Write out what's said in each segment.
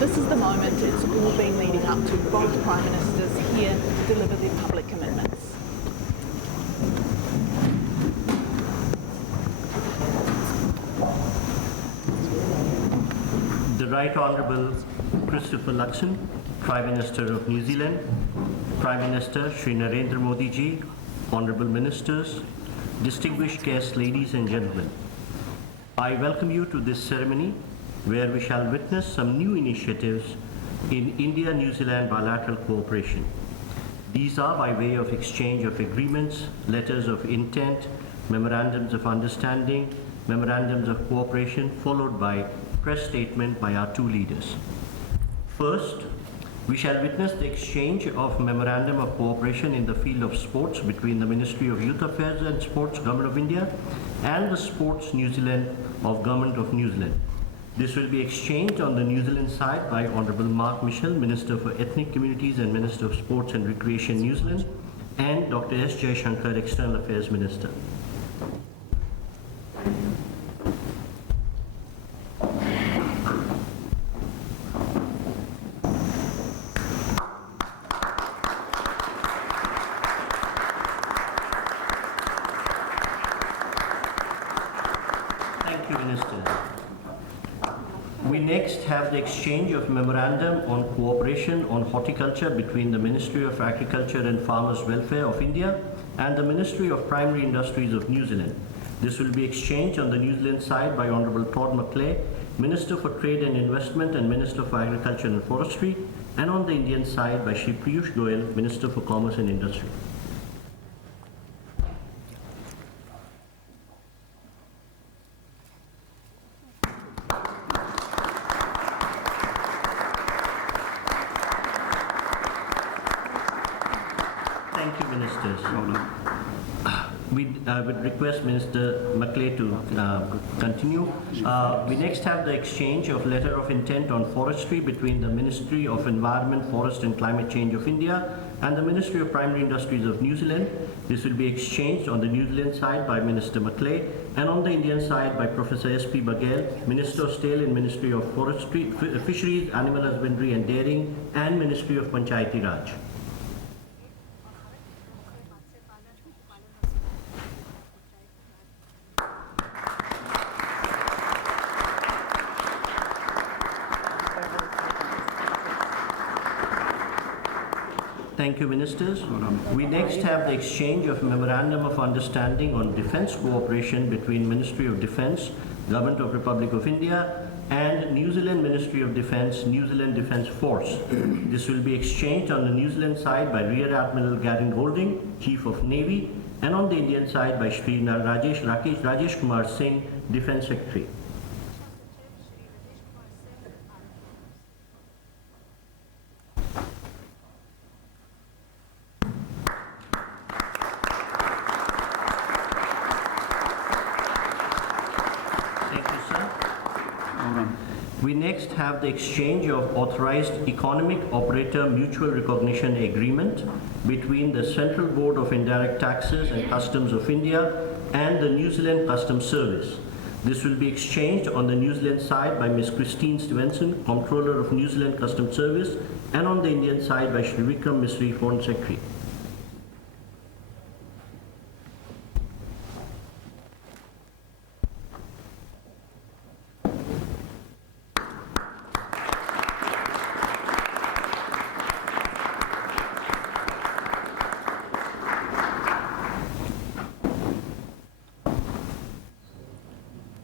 this is the moment it's all been leading up to, both Prime Ministers here to deliver their public commitments. The Right Honourable Christopher Luxon, Prime Minister of New Zealand, Prime Minister Shri Narendra Modi ji, Honourable Ministers, distinguished guests, ladies and gentlemen. I welcome you to this ceremony where we shall witness some new initiatives in India-New Zealand bilateral cooperation. These are by way of exchange of agreements, letters of intent, memorandums of understanding, memorandums of cooperation, followed by press statement by our two leaders. First, we shall witness the exchange of memorandum of cooperation in the field of sports between the Ministry of Youth Affairs and Sports, Government of India, and the Sports New Zealand of Government of New Zealand. This will be exchanged on the New Zealand side by Honourable Mark Mitchell, Minister for Ethnic Communities and Minister of Sports and Recreation, New Zealand, and Dr. S. Jaishankar, External Affairs Minister. Thank you, Minister. We next have the exchange of memorandum on cooperation on horticulture between the Ministry of Agriculture and Farmers Welfare of India and the Ministry of Primary Industries of New Zealand. This will be exchanged on the New Zealand side by Honourable Todd Macleay, Minister for Trade and Investment and Minister for Agriculture and Forestry, and on the Indian side by Shri Piyush Goyal, Minister for Commerce and Industry. Thank you, Ministers. We would request Minister Macleay to continue. We next have the exchange of letter of intent on forestry between the Ministry of Environment, Forest and Climate Change of India and the Ministry of Primary Industries of New Zealand. This will be exchanged on the New Zealand side by Minister Macleay and on the Indian side by Professor S.P. Baghel, Minister of Steel in Ministry of Forestry, Fisheries, Animal Husbandry and Dairying and Ministry of Panchayati Raj. Thank you, Ministers. We next have the exchange of Memorandum of Understanding on Defence Cooperation between Ministry of Defence, Government of Republic of India and New Zealand Ministry of Defence, New Zealand Defence Force. This will be exchanged on the New Zealand side by Rear Admiral Garen Golding, Chief of Navy, and on the Indian side by Shri Rajesh Kumar Singh, Defence Secretary. We next have the exchange of authorized economic operator mutual recognition agreement between the Central Board of Indirect Taxes and Customs of India and the New Zealand Customs Service. This will be exchanged on the New Zealand side by Ms. Christine Stevenson, Comptroller of New Zealand Customs Service, and on the Indian side by Shri Vikram Misri, Foreign Secretary.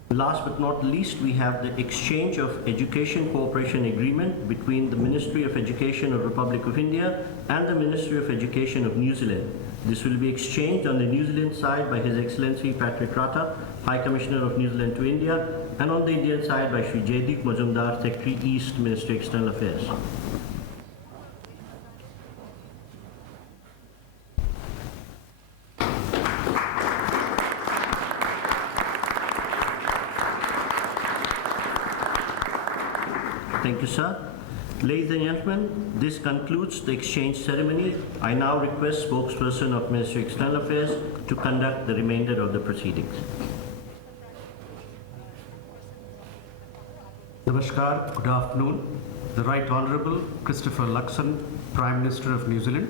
Last but not least, we have the exchange of education cooperation agreement between the Ministry of Education of Republic of India and the Ministry of Education of New Zealand. This will be exchanged on the New Zealand side by His Excellency Patrick Rata, High Commissioner of New Zealand to India, and on the Indian side by Shri Jaideep Majumdar, Secretary East, Ministry of External Affairs. Thank you, sir. Ladies and gentlemen, this concludes the exchange ceremony. I now request spokesperson of Ministry of External Affairs to conduct the remainder of the proceedings. Namaskar, good afternoon. The Right Honourable Christopher Luxon, Prime Minister of New Zealand,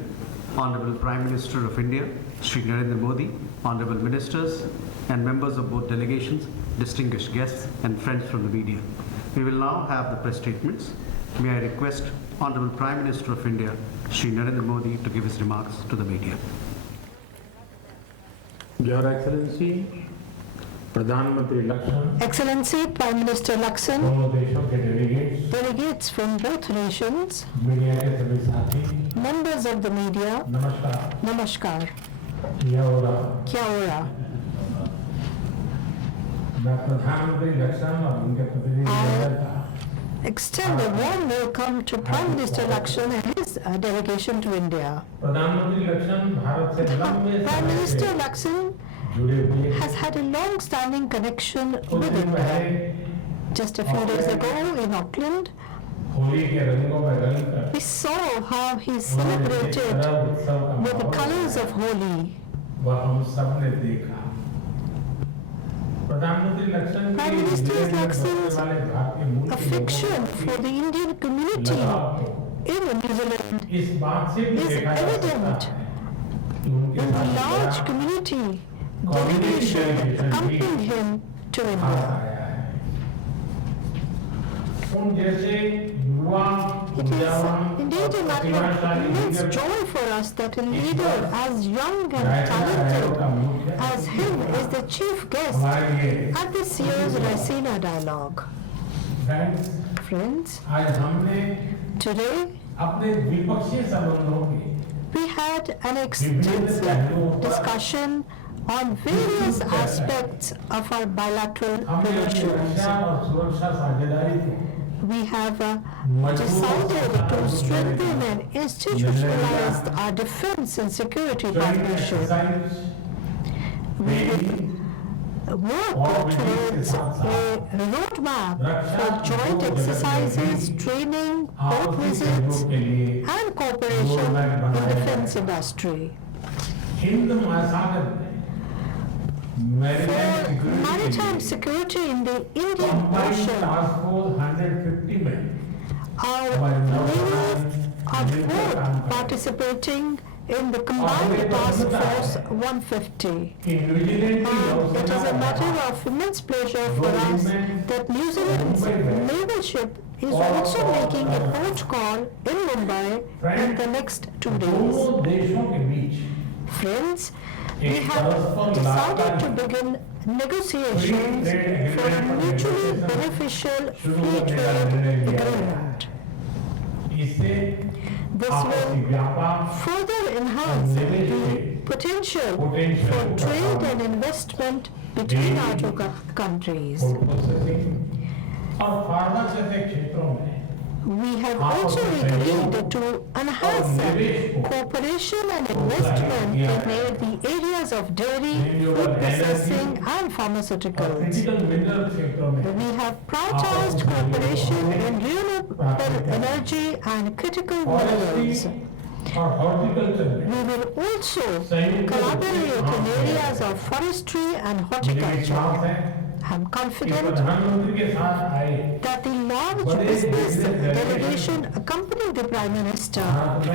Honourable Prime Minister of India, Shri Narendra Modi, Honourable Ministers and members of both delegations, distinguished guests and friends from the media. We will now have the press statements. May I request Honourable Prime Minister of India, Shri Narendra Modi, to give his remarks to the media. Your Excellency, प्रधानमंत्री Lakshman, Excellency Prime Minister Luxon, दोनों देशों के delegates, delegates from both nations, media के सभी साथी, members of the media, नमस्कार। Namaskar, यह हो रहा, Kya ho raha? मैं प्रधानमंत्री लक्ष्मण और उनके प्रतिनिधि का Extend a warm welcome to Prime Minister Luxon and his delegation to India. प्रधानमंत्री लक्ष्मण भारत से लंबे Prime समय Minister से Luxon जुड़े हुए has had a long-standing connection कुछ with दिन India. पहले Just a few days ago in Auckland, Holi के रंगों में रंगकर we saw how he उन्होंने celebrated जिस तरह उत्सव का with the माहौल colors बनाया, of Holi. वह हम सब ने देखा। प्रधानमंत्री लक्ष्मण की Prime Minister जिले में Luxon's बसने वाले भारतीय मूल के Affection लोगों for the Indian की community लगाव को in New Zealand इस बात से भी is देखा जा सकता evident है कि उनके in the साथ large बड़ा community community delegation delegation accompanying भी him to हाथ India. आया है। उन जैसे युवा It is ऊर्जावान indeed और a matter of प्रतिभाशाली immense leader joy for us that a leader as young and रायता आयोग का talented मुख्य as him is the chief guest हमारे लिए at this year's Raisina Dialogue. Friends, Friends, आज हमने today अपने द्विपक्षीय संबंधों के we had an extensive discussion on various aspects of our bilateral हमने अपनी relations. रक्षा और सुरक्षा साझेदारी को We have decided to strengthen and institutionalize our defense and security joint partnership. exercise We training will work towards a roadmap for joint exercises, training, port आपसी visits, सहयोग के लिए and cooperation in defense industry. Hind महासागर में For maritime security in the Indian combined Ocean, task force 150 में our navies are both participating in the combined task force 150. कि New Zealand की And it is a matter नौसेना of immense pleasure for us that New Zealand's naval ship is also making a port call in Mumbai in the next 2 days. दोनों देशों के बीच Friends, we have decided to begin negotiations for a mutually beneficial free trade agreement. इससे This आपसी will व्यापार further enhance the potential for trade and investment between our two countries. Food processing और pharma जैसे क्षेत्रों में We have also agreed to enhance cooperation and investment in the areas of dairy, food processing and pharmaceuticals. Critical mineral क्षेत्रों में We have prioritized cooperation in renewable energy and critical minerals. और horticulture में We will also collaborate in areas of forestry and horticulture. विश्वास है I am कि confident प्रधानमंत्री के साथ आए that the large business delegation accompanying the Prime Minister Bharat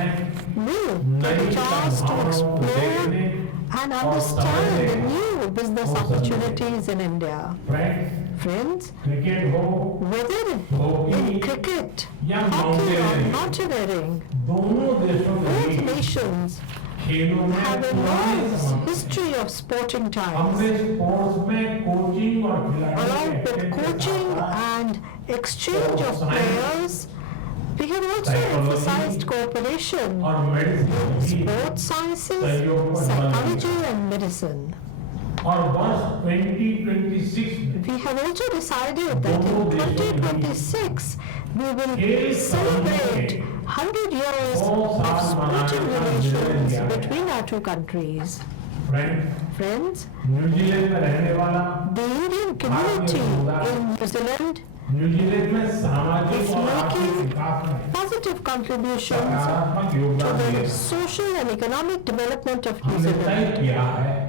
में will get a chance to explore and understand the new business opportunities in India. Friends Friends, cricket हो whether in cricket, hockey or mountaineering, दोनों देशों के both बीच nations खेलों में have a पुराने long संबंध history of sporting ties. हमने sports में कोचिंग और खिलाड़ियों Along के with एक्सचेंज के coaching साथ and exchange of players, we have also emphasized cooperation और मेडिसिन भी sports sciences, psychology and medicine. और वर्ष 2026 में We have also decided that in 2026 we will celebrate 100 years of sporting relations between our two countries. Friends, New Zealand में रहने वाला the Indian community in New Zealand New Zealand में सामाजिक is और आर्थिक making विकास में positive contributions सकारात्मक to योगदान दे the रहा है। social and economic development of New हमने तय Zealand. किया है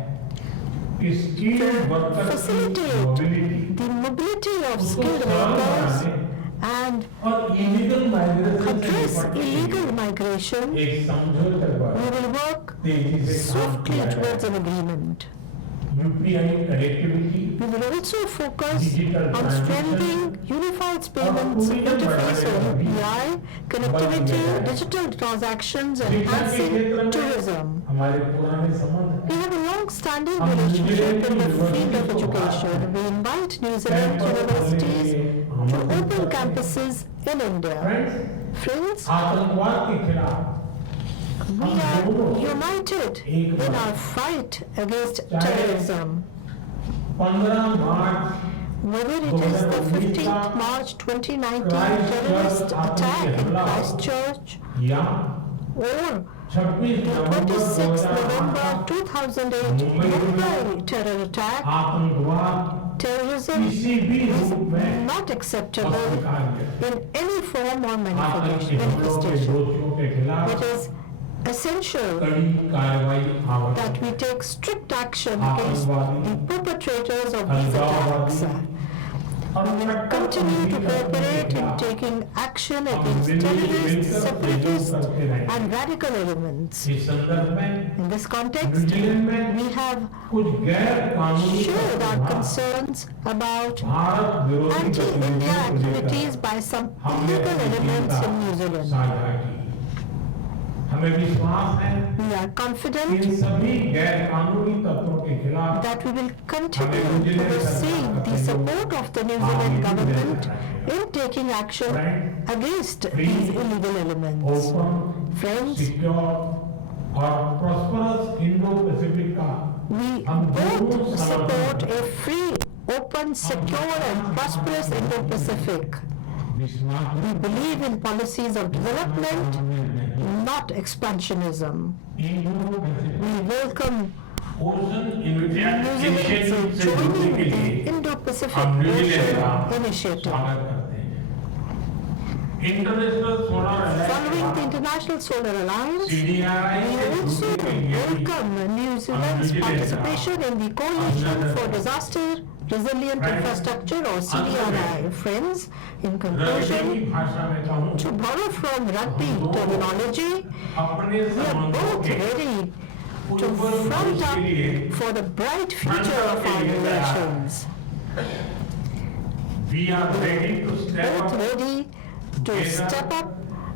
कि स्किल्ड वर्कर्स की Facilitate mobility the mobility of उसको skilled सरल workers बनाने and और illegal migration address से निपटने illegal के लिए migration, एक समझौते पर we will work तेजी से काम swiftly किया towards an जाएगा। agreement. UPI connectivity, We will also focus Digital on transition, strengthening unified payments interface or UPI, connectivity, digital transactions, and शिक्षा के enhancing क्षेत्र में tourism. हमारे पुराने संबंध We have a long-standing relationship in the field of education. We invite New Zealand universities to open campuses in India. Friends, Friends, आतंकवाद के खिलाफ we are united in our fight against terrorism. 15 March Whether it is the 15th March 2019 terrorist attack in Christchurch या or 26 the 26th November 2008 Mumbai terror attack, आतंकवाद terrorism किसी भी is रूप में not acceptable अस्वीकार in any form or आतंकी हमलों के manifestation. दोषियों के खिलाफ It is essential कड़ी कार्रवाई आवश्यक that we take strict action against the perpetrators of these attacks. और We will continue to cooperate in taking action against terrorists, separatists, and radical elements. इस संदर्भ में In this context, न्यूजीलैंड में we have कुछ गैर कानूनी shared our concerns about Bharat विरोधी anti-India गतिविधियों को लेकर activities by some हमने illegal अपनी elements चिंता in New Zealand. साझा की। हमें विश्वास है We are कि confident इन सभी गैर कानूनी तत्वों के खिलाफ that we will continue to receive the support of the New Zealand government in taking action against these illegal elements. Open Friends, secure और प्रॉस्परस इंडो पैसिफिक का we both support a free, open, secure and prosperous Indo-Pacific. विश्वास We believe in policies of development, not expansionism. Indo Pacific We welcome ocean New initiative Zealand's से जुड़ने joining के लिए the Indo-Pacific हम New Zealand का Ocean Initiative. स्वागत करते हैं। International solar Following the International Solar Alliance, CDRI we से also जुड़ने के लिए भी welcome New Zealand's participation in the Coalition for Disaster Resilient Infrastructure or CDRI. Friends, in conclusion, rugby भाषा में कहूँ to borrow from rugby terminology, अपने we are संबंधों both के ready to उज्जवल front भविष्य के लिए up for the bright future of our relations. we are ready to step Both up ready to step up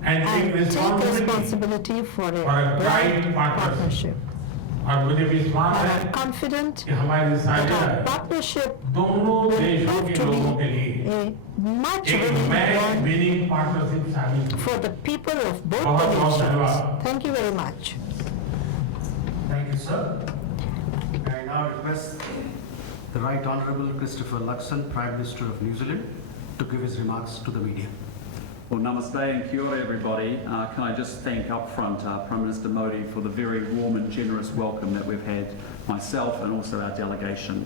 and and take take responsibility for a bright partnership. और मुझे विश्वास And है I'm confident कि हमारी that our साझेदारी partnership दोनों will देशों prove के to लोगों के be लिए a much एक winning match one winning partnership साबित होगी। for the people of both the बहुत-बहुत nations. धन्यवाद। Thank you very much. Thank you, sir. I now request the Right Honourable Christopher Luxon, Prime Minister of New Zealand, to give his remarks to the media. Well, namaste and kia ora, everybody. Can I just thank up front Prime Minister Modi for the very warm and generous welcome that we've had, myself and also our delegation.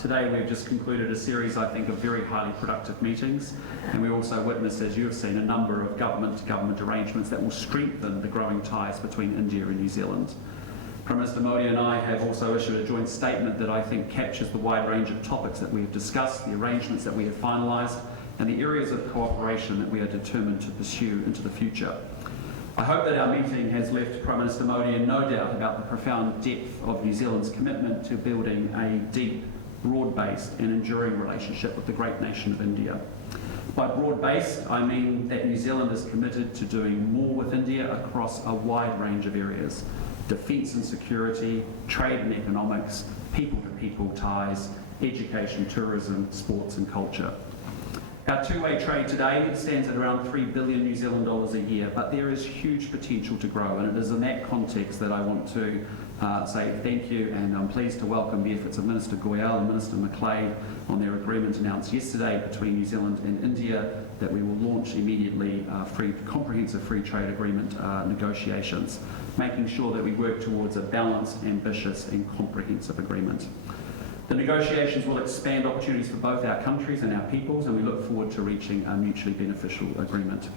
Today we've just concluded a series, I think, of very highly productive meetings, and we also witnessed, as you have seen, a number of government-to-government arrangements that will strengthen the growing ties between India and New Zealand. Prime Minister Modi and I have also issued a joint statement that I think captures the wide range of topics that we have discussed, the arrangements that we have finalised, and the areas of cooperation that we are determined to pursue into the future. I hope that our meeting has left Prime Minister Modi in no doubt about the profound depth of New Zealand's commitment to building a deep, broad-based and enduring relationship with the great nation of India. By broad-based, I mean that New Zealand is committed to doing more with India across a wide range of areas: defence and security, trade and economics, people-to-people ties, education, tourism, sports and culture. Our two-way trade today stands at around 3 billion New Zealand dollars a year, but there is huge potential to grow, and it is in that context that I want to say thank you, and I'm pleased to welcome the efforts of Minister Goyal and Minister McLeod on their agreement announced yesterday between New Zealand and India that we will launch immediately comprehensive free trade agreement negotiations, making sure that we work towards a balanced, ambitious and comprehensive agreement. The negotiations will expand opportunities for both our countries and our peoples, and we look forward to reaching a mutually beneficial agreement.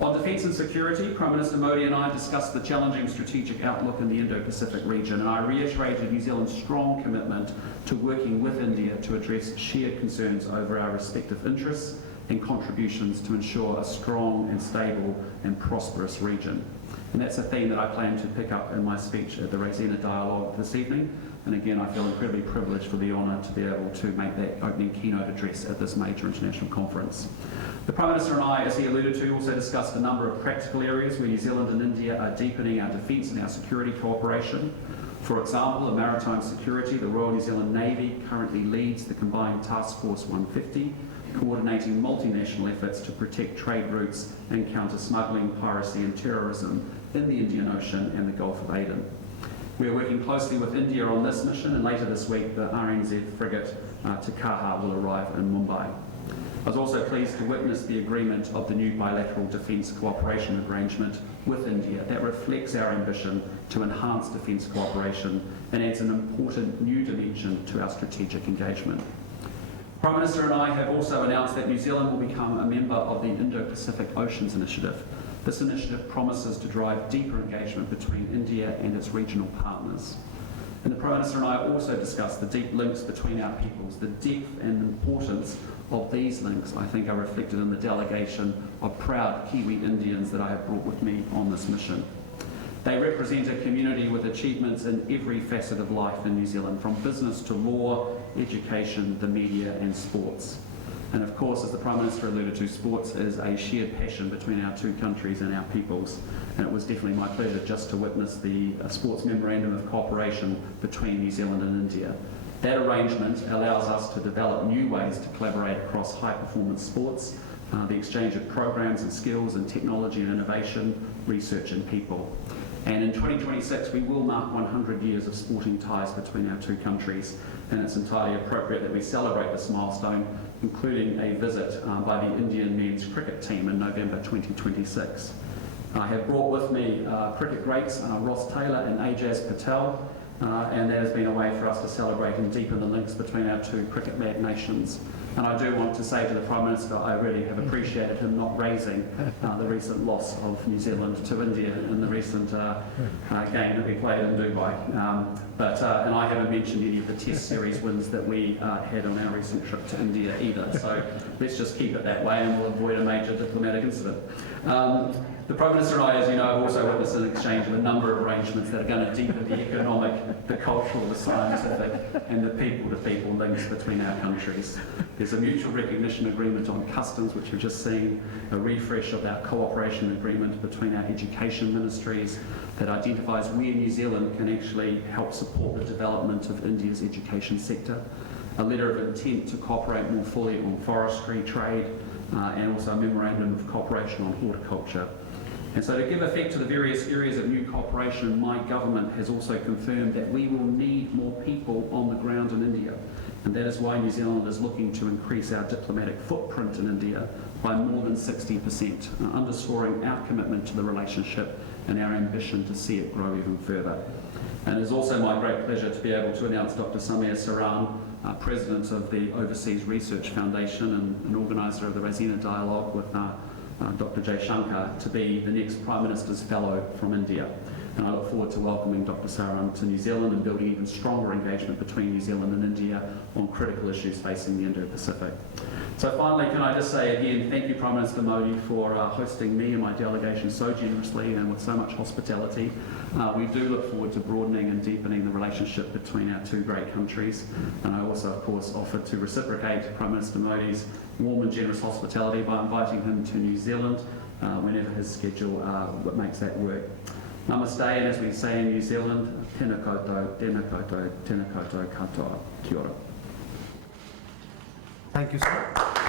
On defence and security, Prime Minister Modi and I discussed the challenging strategic outlook in the Indo-Pacific region, and I reiterated New Zealand's strong commitment to working with India to address shared concerns over our respective interests and contributions to ensure a strong and stable and prosperous region. And that's a theme that I plan to pick up in my speech at the Raisina Dialogue this evening. And again, I feel incredibly privileged for the honour to be able to make that opening keynote address at this major international conference. The Prime Minister and I, as he alluded to, also discussed a number of practical areas where New Zealand and India are deepening our defence and our security cooperation. For example, in maritime security, the Royal New Zealand Navy currently leads the combined Task Force 150, coordinating multinational efforts to protect trade routes and counter smuggling, piracy and terrorism in the Indian Ocean and the Gulf of Aden. We are working closely with India on this mission, and later this week the RNZ frigate Takaha will arrive in Mumbai. I was also pleased to witness the agreement of the new bilateral defence cooperation arrangement with India that reflects our ambition to enhance defence cooperation and adds an important new dimension to our strategic engagement. Prime Minister and I have also announced that New Zealand will become a member of the Indo-Pacific Oceans Initiative. This initiative promises to drive deeper engagement between India and its regional partners. And the Prime Minister and I also discussed the deep links between our peoples. The depth and importance of these links, I think, are reflected in the delegation of proud Kiwi Indians that I have brought with me on this mission. They represent a community with achievements in every facet of life in New Zealand, from business to law, education, the media and sports. And of course, as the Prime Minister alluded to, sports is a shared passion between our two countries and our peoples. And it was definitely my pleasure just to witness the sports memorandum of cooperation between New Zealand and India. That arrangement allows us to develop new ways to collaborate across high-performance sports, the exchange of programs and skills and technology and innovation, research and people. And in 2026, we will mark 100 years of sporting ties between our two countries, and it's entirely appropriate that we celebrate this milestone, including a visit by the Indian men's cricket team in November 2026. I have brought with me cricket greats Ross Taylor and Ajaz Patel, and that has been a way for us to celebrate and deepen the links between our two cricket-mad nations. And I do want to say to the Prime Minister, I really have appreciated him not raising the recent loss of New Zealand to India in the recent game that we played in Dubai. And I haven't mentioned any of the Test Series wins that we had on our recent trip to India either. So let's just keep it that way and we'll avoid a major diplomatic incident. The Prime Minister and I, as you know, have also witnessed an exchange of a number of arrangements that are going to deepen the economic, the cultural, the scientific and the people-to-people links between our countries. There's a mutual recognition agreement on customs, which we've just seen, a refresh of our cooperation agreement between our education ministries that identifies where New Zealand can actually help support the development of India's education sector, a letter of intent to cooperate more fully on forestry trade, and also a memorandum of cooperation on horticulture. And so to give effect to the various areas of new cooperation, my government has also confirmed that we will need more people on the ground in India. And that is why New Zealand is looking to increase our diplomatic footprint in India by more than 60%, underscoring our commitment to the relationship and our ambition to see it grow even further. And it is also my great pleasure to be able to announce Dr. Samir Saran, President of the Overseas Research Foundation and an organiser of the Raisina Dialogue with Dr. Jay Shankar, to be the next Prime Minister's Fellow from India. And I look forward to welcoming Dr. Saran to New Zealand and building even stronger engagement between New Zealand and India on critical issues facing the Indo-Pacific. So finally, can I just say again, thank you Prime Minister Modi for hosting me and my delegation so generously and with so much hospitality. We do look forward to broadening and deepening the relationship between our two great countries. And I also, of course, offer to reciprocate Prime Minister Modi's warm and generous hospitality by inviting him to New Zealand whenever his schedule makes that work. Namaste, and as we say in New Zealand, tēnā koutou, tēnā koutou, tēnā koutou katoa. Kia ora. Thank you, sir.